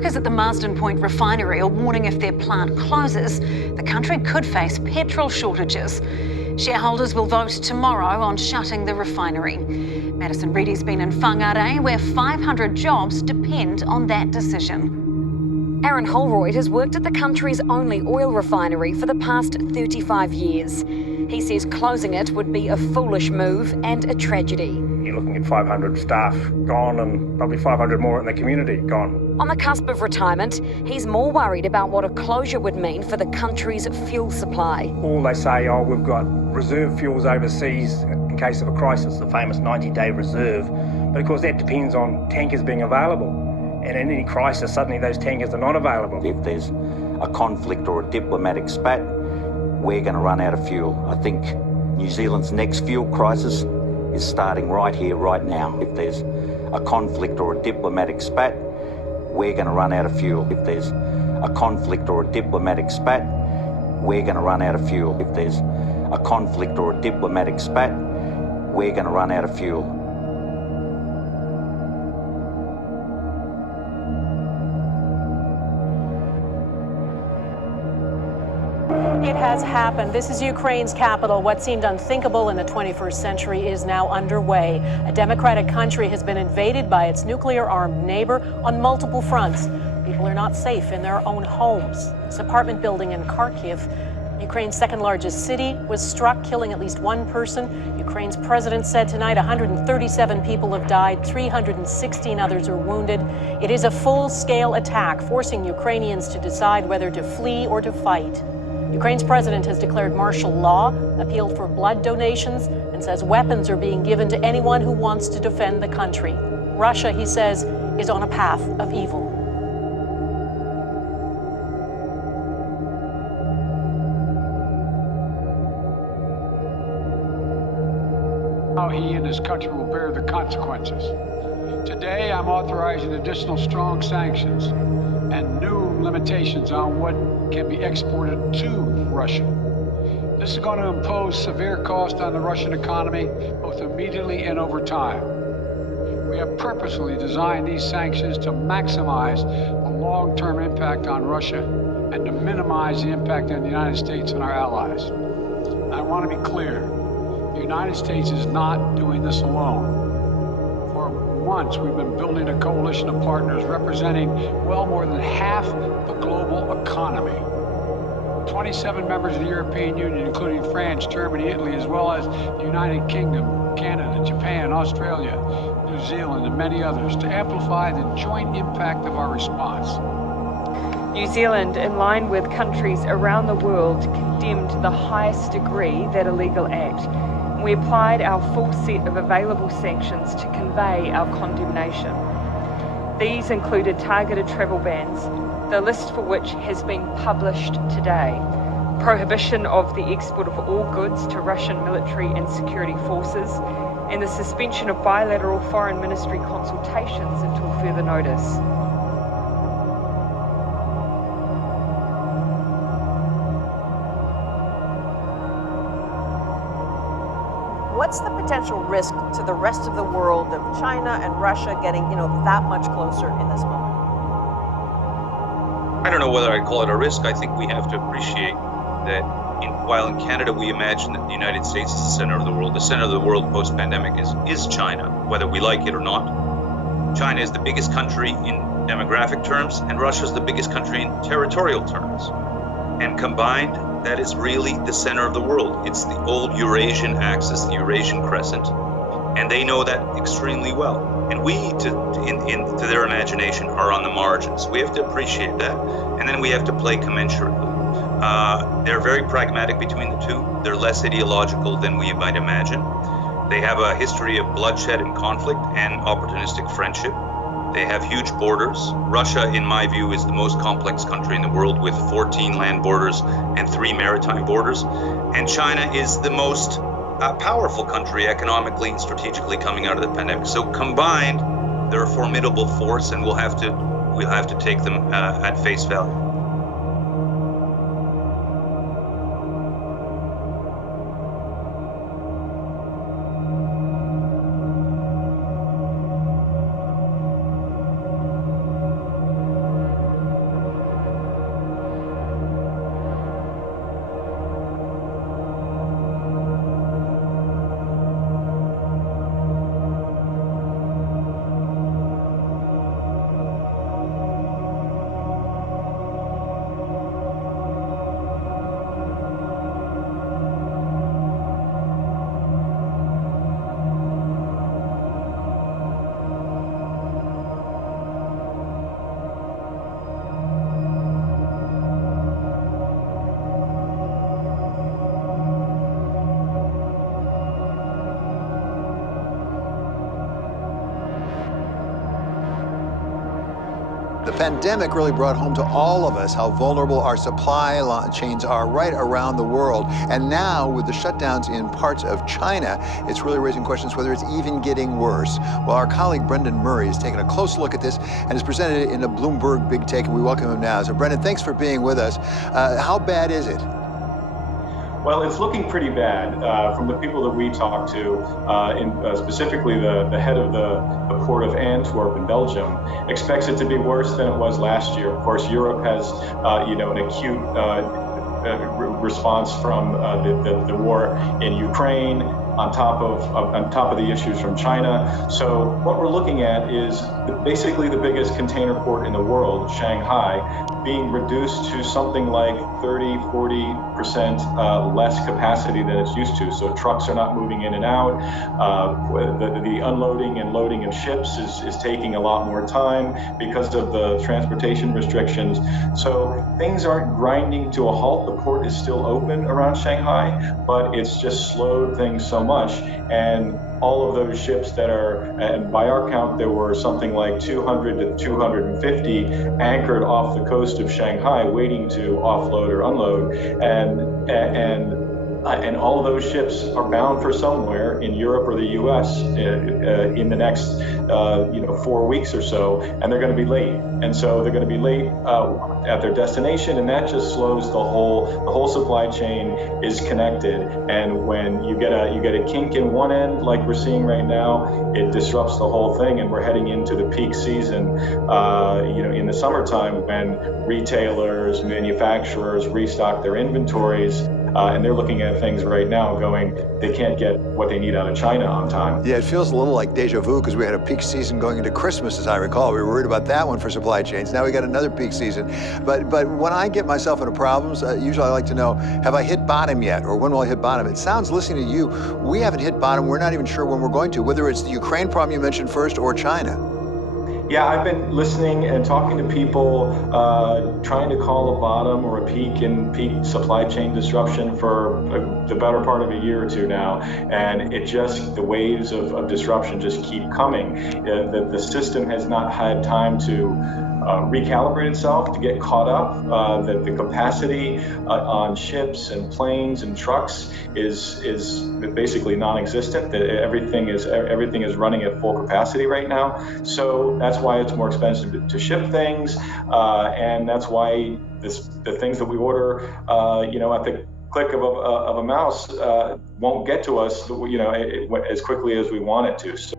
Workers at the Marsden Point refinery are warning if their plant closes, the country could face petrol shortages. Shareholders will vote tomorrow on shutting the refinery. Madison Reedy's been in Whangarei, where 500 jobs depend on that decision. Aaron Holroyd has worked at the country's only oil refinery for the past 35 years. He says closing it would be a foolish move and a tragedy. You're looking at 500 staff gone and probably 500 more in the community gone. On the cusp of retirement, he's more worried about what a closure would mean for the country's fuel supply. All they say, oh, we've got reserve fuels overseas in case of a crisis, the famous 90-day reserve. But of course that depends on tankers being available. And in any crisis, suddenly those tankers are not available. If there's a conflict or a diplomatic spat, we're going to run out of fuel. I think New Zealand's next fuel crisis is starting right here, right now. If there's a conflict or a diplomatic spat, we're going to run out of fuel. If there's a conflict or a diplomatic spat, we're going to run out of fuel. If there's a conflict or a diplomatic spat, we're going to run out of fuel. It has happened. This is Ukraine's capital. What seemed unthinkable in the 21st century is now underway. A democratic country has been invaded by its nuclear-armed neighbor on multiple fronts. People are not safe in their own homes. This apartment building in Kharkiv, Ukraine's second-largest city, was struck, killing at least one person. Ukraine's president said tonight 137 people have died, 316 others are wounded. It is a full-scale attack, forcing Ukrainians to decide whether to flee or to fight. Ukraine's president has declared martial law, appealed for blood donations, and says weapons are being given to anyone who wants to defend the country. Russia, he says, is on a path of evil. How he and his country will bear the consequences. Today, I'm authorizing additional strong sanctions and new limitations on what can be exported to Russia. This is going to impose severe cost on the Russian economy, both immediately and over time. We have purposely designed these sanctions to maximize the long-term impact on Russia and to minimize the impact on the United States and our allies. I want to be clear, the United States is not doing this alone. For months, we've been building a coalition of partners representing well more than half the global economy. 27 members of the European Union, including France, Germany, Italy, as well as the United Kingdom, Canada, Japan, Australia, New Zealand, and many others, to amplify the joint impact of our response. New Zealand, in line with countries around the world, condemned to the highest degree that illegal act. We applied our full set of available sanctions to convey our condemnation. These included targeted travel bans, the list for which has been published today, prohibition of the export of all goods to Russian military and security forces, and the suspension of bilateral foreign ministry consultations until further notice. What's the potential risk to the rest of the world of China and Russia getting, that much closer in this moment? I don't know whether I'd call it a risk. I think we have to appreciate that while in Canada we imagine that the United States is the center of the world post-pandemic is China, whether we like it or not. China is the biggest country in demographic terms, and Russia is the biggest country in territorial terms. And combined, that is really the center of the world. It's the old Eurasian axis, the Eurasian crescent, and they know that extremely well. And we, to their imagination, are on the margins. We have to appreciate that, and then we have to play commensurately. They're very pragmatic between the two. They're less ideological than we might imagine. They have a history of bloodshed and conflict and opportunistic friendship. They have huge borders. Russia, in my view, is the most complex country in the world with 14 land borders and 3 maritime borders. And China is the most powerful country economically and strategically coming out of the pandemic. So combined, they're a formidable force, and we'll have to take them at face value. pandemic really brought home to all of us how vulnerable our supply chains are right around the world. And now, with the shutdowns in parts of China, it's really raising questions whether it's even getting worse. Well, our colleague Brendan Murray has taken a close look at this and has presented it in a Bloomberg Big Take, and we welcome him now. So, Brendan, thanks for being with us. How bad is it? Well, it's looking pretty bad from the people that we talked to, specifically the head of the port of Antwerp in Belgium expects it to be worse than it was last year. Of course, Europe has, an acute response from the war in Ukraine, on top of the issues from China. So what we're looking at is basically the biggest container port in the world, Shanghai, being reduced to something like 30-40% less capacity than it's used to. So trucks are not moving in and out. The unloading and loading of ships is taking a lot more time because of the transportation restrictions. So things aren't grinding to a halt. The port is still open around Shanghai, but it's just slowed things so much. And all of those ships that are, and by our count, there were something like 200 to 250 anchored off the coast of Shanghai waiting to offload or unload. And all of those ships are bound for somewhere in Europe or the U.S. In the next 4 weeks or so, and they're going to be late. And so they're going to be late at their destination, and that just slows the whole supply chain is connected. And when you get a kink in one end, like we're seeing right now, it disrupts the whole thing. And we're heading into the peak season, in the summertime when retailers, manufacturers restock their inventories. And they're looking at things right now going, they can't get what they need out of China on time. Yeah, it feels a little like deja vu because we had a peak season going into Christmas, as I recall. We were worried about that one for supply chains. Now we got another peak season. But when I get myself into problems, usually I like to know, have I hit bottom yet? Or when will I hit bottom? It sounds, listening to you, we haven't hit bottom. We're not even sure when we're going to, whether it's the Ukraine problem you mentioned first or China. Yeah, I've been listening and talking to people trying to call a bottom or a peak in peak supply chain disruption for the better part of a year or two now. And the waves of disruption just keep coming. The system has not had time to recalibrate itself, to get caught up. The capacity on ships and planes and trucks is basically non-existent. Everything is running at full capacity right now. So that's why it's more expensive to ship things, and that's why the things that we order, at the click of a mouse, won't get to us, as quickly as we want it to. So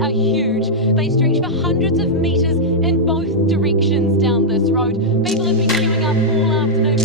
are huge. They stretch for hundreds of metres in both directions down this road. People have been queuing up all afternoon.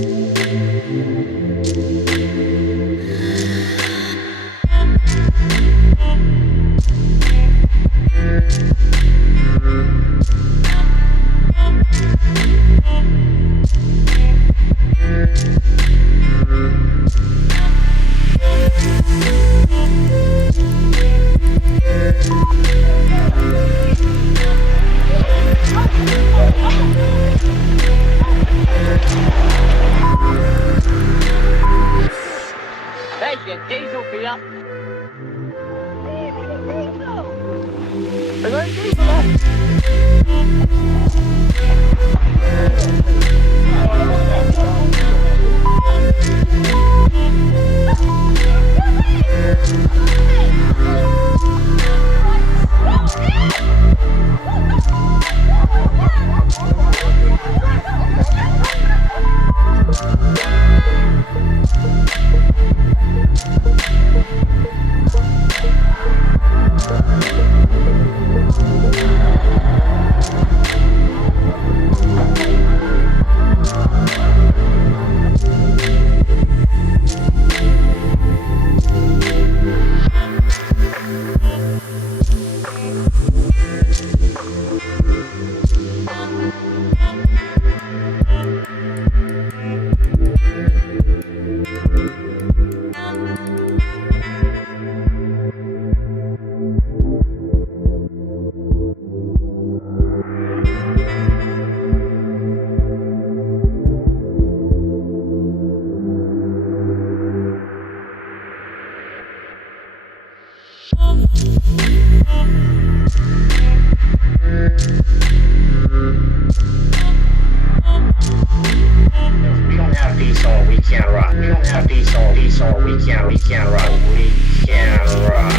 can't rock. We don't have diesel, we can't rock, we can't rock.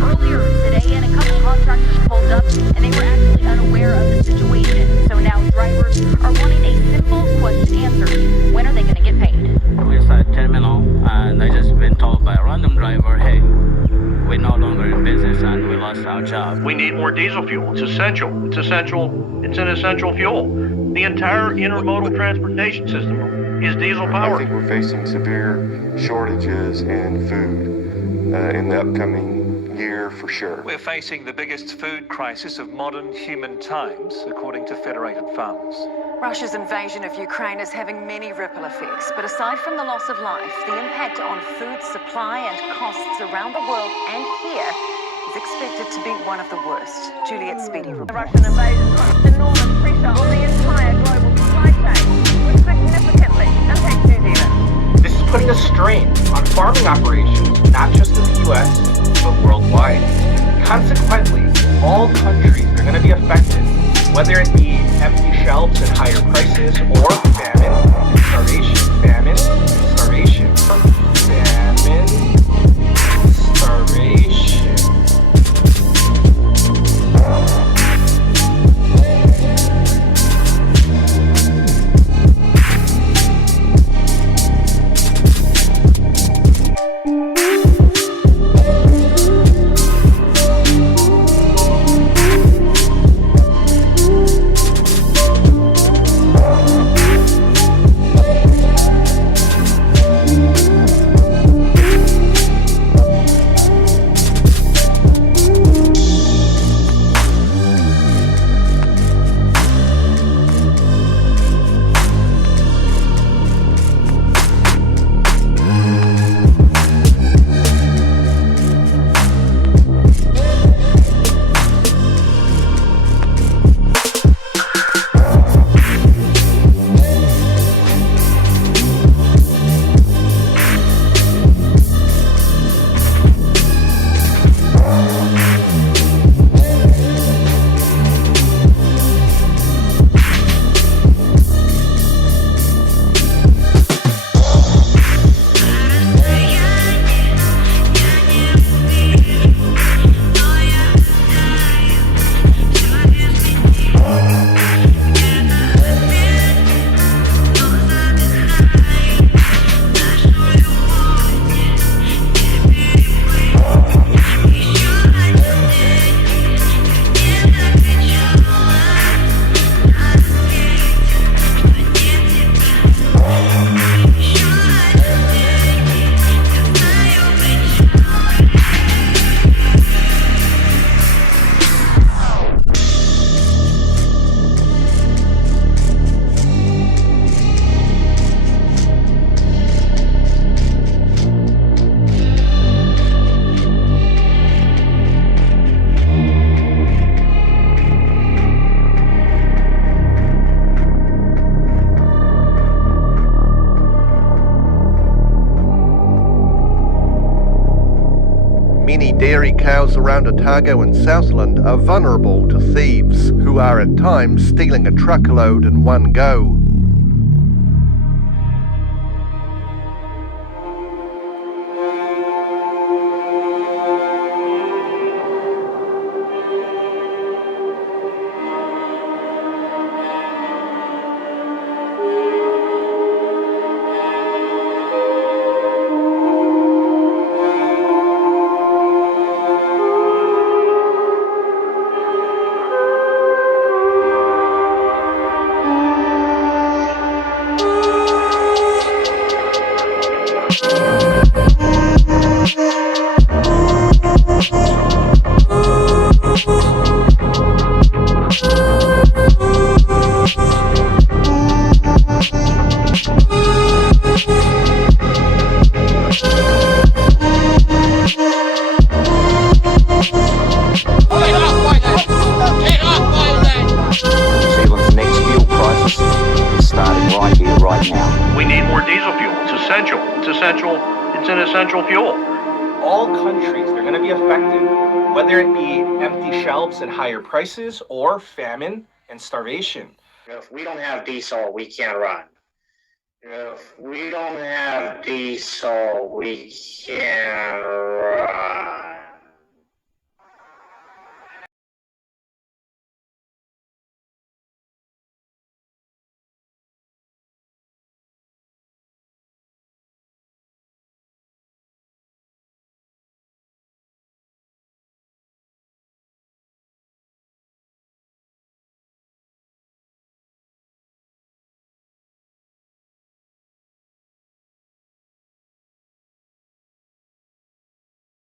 Earlier today, and a couple contractors pulled up, and they were actually unaware of the situation. So now drivers are wanting a simple question answered. When are they going to get paid? We're at terminal, and I just been told by a random driver, hey, we're no longer in business and we lost our job. We need more diesel fuel. It's essential. It's essential. It's an essential fuel. The entire intermodal transportation system is diesel powered. I think we're facing severe shortages in food in the upcoming year for sure. We're facing the biggest food crisis of modern human times, according to Federated Farmers. Russia's invasion of Ukraine is having many ripple effects, but aside from the loss of life, the impact on food supply and costs around the world and here is expected to be one of the worst. Juliet Speedy reports. The Russian invasion puts enormous pressure on the entire global supply chain, which significantly impacts New Zealand. This is putting a strain on farming operations, not just in the U.S., but worldwide. Consequently, all countries are going to be affected, whether it be empty shelves and higher prices, or famine, starvation, famine, starvation, famine, starvation. Dairy cows around Otago and Southland are vulnerable to thieves, who are at times stealing a truckload in one go. It's an essential fuel. All countries, they're going to be effective, whether it be empty shelves and higher prices or famine and starvation. If we don't have diesel, we can't run. If we don't have diesel, we can't run.